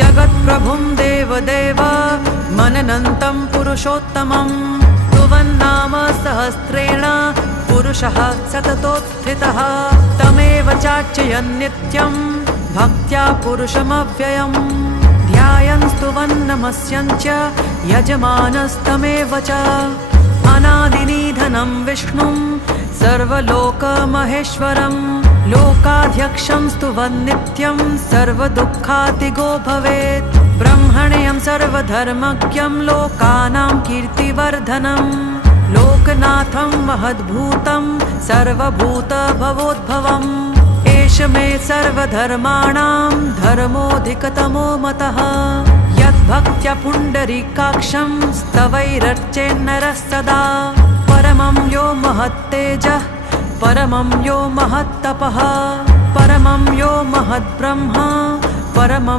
जगत्प्रभुं देवदेव मननन्तं पुरुषोत्तमं तुवन्नाम सहस्रेण पुरुषः सततोत्थितः तमेव चार्चयन् नित्यं भक्त्या पुरुषमव्ययम् ध्यायन् स्तुवन् नमस्यन् च यजमानस्तमेव च अनादिनिधनं विष्णुं सर्वलोकमहेश्वरं लोकाध्यक्षं स्तुवन् नित्यं सर्वदुःखातिगो भवेत् ब्रह्मण्यं सर्वधर्मज्ञं लोकानां कीर्तिवर्धनं लोकनाथं महद्भूतं सर्वभूतभवोद्भवम् एष मे सर्वधर्माणां धर्मोऽधिकतमो मतः यद्भक्त्या पुण्डरीकाक्षं स्तवैरर्चेन्नरः सदा परमं यो महत्तेजः परमं यो महत्तपः परमं यो महद्ब्रह्मा परमं